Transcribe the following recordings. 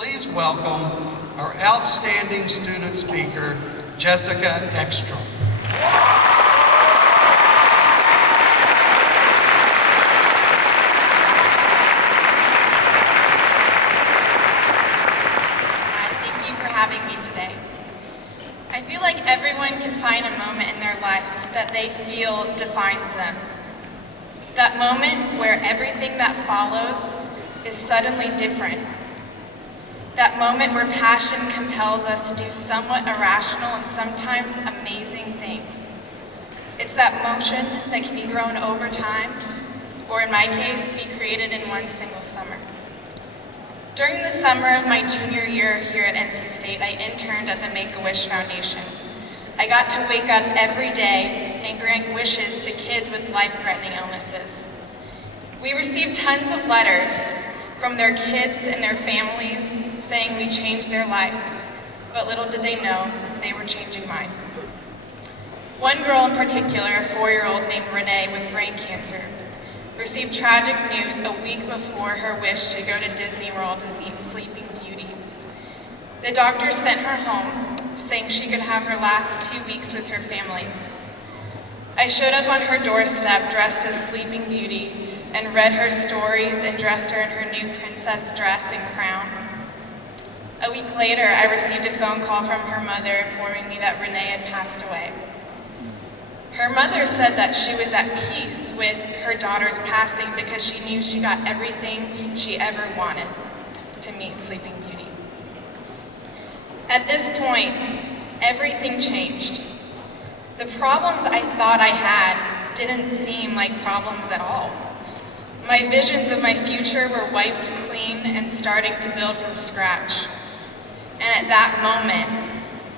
Please welcome our outstanding student speaker, Jessica Eckstrom. Thank you for having me today. I feel like everyone can find a moment in their life that they feel defines them. That moment where everything that follows is suddenly different. That moment where passion compels us to do somewhat irrational and sometimes amazing things. It's that motion that can be grown over time, or in my case, be created in one single summer. During the summer of my junior year here at NC State, I interned at the Make-A-Wish Foundation. I got to wake up every day and grant wishes to kids with life-threatening illnesses. We received tons of letters from their kids and their families saying we changed their life, but little did they know they were changing mine. One girl in particular, a 4-year-old named Renee with brain cancer, received tragic news a week before her wish to go to Disney World to meet Sleeping Beauty. The doctor sent her home, saying she could have her last 2 weeks with her family. I showed up on her doorstep dressed as Sleeping Beauty and read her stories and dressed her in her new princess dress and crown. A week later, I received a phone call from her mother informing me that Renee had passed away. Her mother said that she was at peace with her daughter's passing because she knew she got everything she ever wanted to meet Sleeping Beauty. At this point, everything changed. The problems I thought I had didn't seem like problems at all. My visions of my future were wiped clean and starting to build from scratch. And at that moment,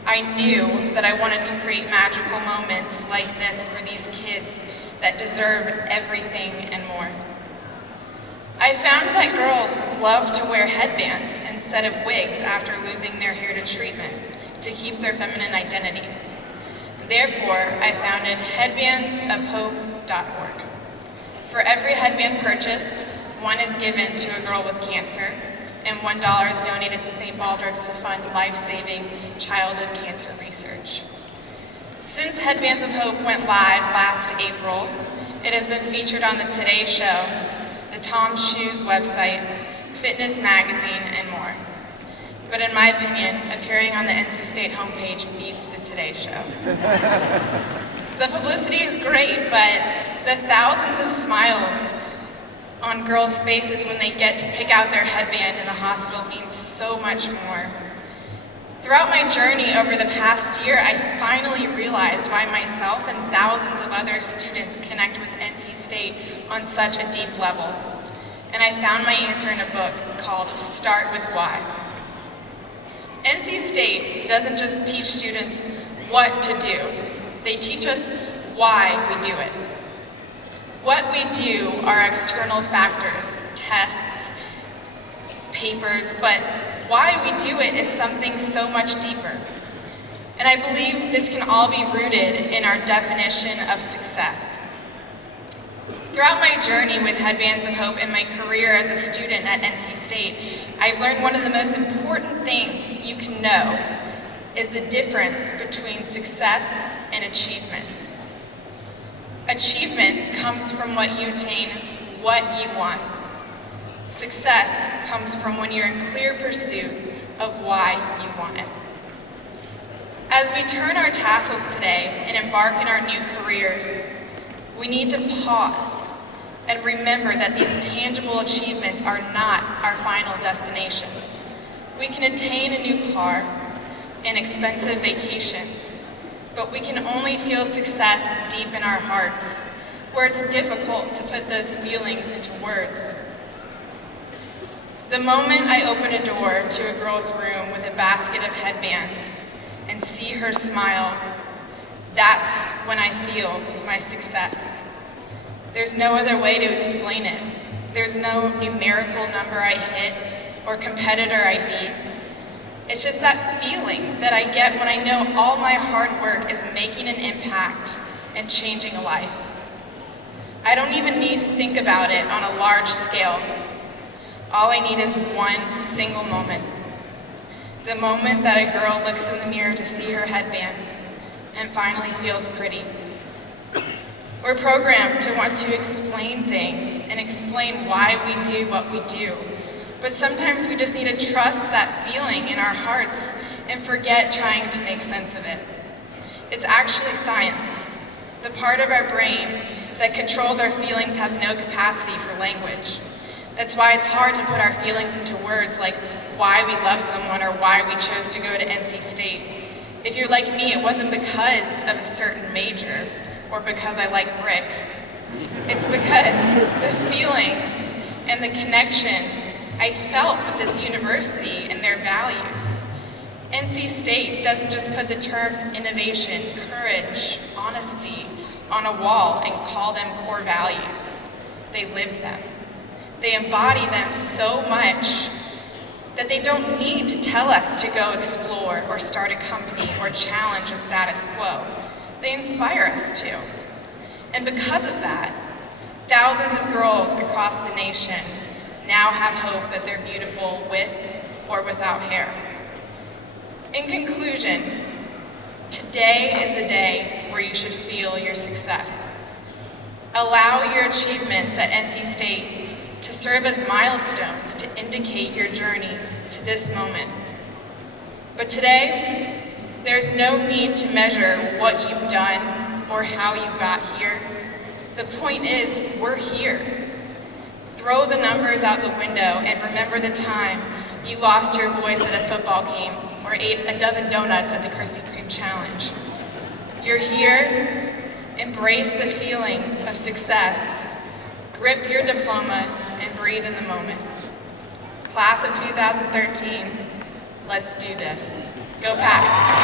I knew that I wanted to create magical moments like this for these kids that deserve everything and more. I found that girls love to wear headbands instead of wigs after losing their hair to treatment to keep their feminine identity. Therefore, I founded headbandsofhope.org. For every headband purchased, one is given to a girl with cancer, and $1 is donated to St. Baldrick's to fund life-saving childhood cancer research. Since Headbands of Hope went live last April, it has been featured on the Today Show, the Tom Shoes website, Fitness Magazine, and more. But in my opinion, appearing on the NC State homepage beats the Today Show. The publicity is great, but the thousands of smiles on girls' faces when they get to pick out their headband in the hospital means so much more. Throughout my journey over the past year, I finally realized why myself and thousands of other students connect with NC State on such a deep level. And I found my answer in a book called Start With Why. NC State doesn't just teach students what to do, they teach us why we do it. What we do are external factors, tests, papers, but why we do it is something so much deeper. And I believe this can all be rooted in our definition of success. Throughout my journey with Headbands of Hope and my career as a student at NC State, I've learned one of the most important things you can know is the difference between success and achievement. Achievement comes from what you attain, what you want. Success comes from when you're in clear pursuit of why you want it. As we turn our tassels today and embark in our new careers, we need to pause and remember that these tangible achievements are not our final destination. We can attain a new car and expensive vacations, but we can only feel success deep in our hearts, where it's difficult to put those feelings into words. The moment I open a door to a girl's room with a basket of headbands and see her smile, that's when I feel my success. There's no other way to explain it. There's no numerical number I hit or competitor I beat. It's just that feeling that I get when I know all my hard work is making an impact and changing a life. I don't even need to think about it on a large scale. All I need is one single moment The moment that a girl looks in the mirror to see her headband and finally feels pretty. We're programmed to want to explain things and explain why we do what we do. But sometimes we just need to trust that feeling in our hearts and forget trying to make sense of it. It's actually science. The part of our brain that controls our feelings has no capacity for language. That's why it's hard to put our feelings into words like why we love someone or why we chose to go to NC State. If you're like me, it wasn't because of a certain major or because I like bricks. It's because the feeling and the connection I felt with this university and their values. NC State doesn't just put the terms innovation, courage, honesty on a wall and call them core values. They live them. They embody them so much that they don't need to tell us to go explore or start a company or challenge a status quo. They inspire us to. And because of that, thousands of girls across the nation now have hope that they're beautiful with or without hair. In conclusion, today is the day where you should feel your success. Allow your achievements at NC State to serve as milestones to indicate your journey to this moment. But today, there's no need to measure what you've done or how you got here. The point is, we're here. Throw the numbers out the window and remember the time you lost your voice at a football game or ate a dozen donuts at the Krispy Kreme Challenge. You're here. Embrace the feeling of success. Grip your diploma and breathe in the moment. Class of 2013, let's do this. Go Pack!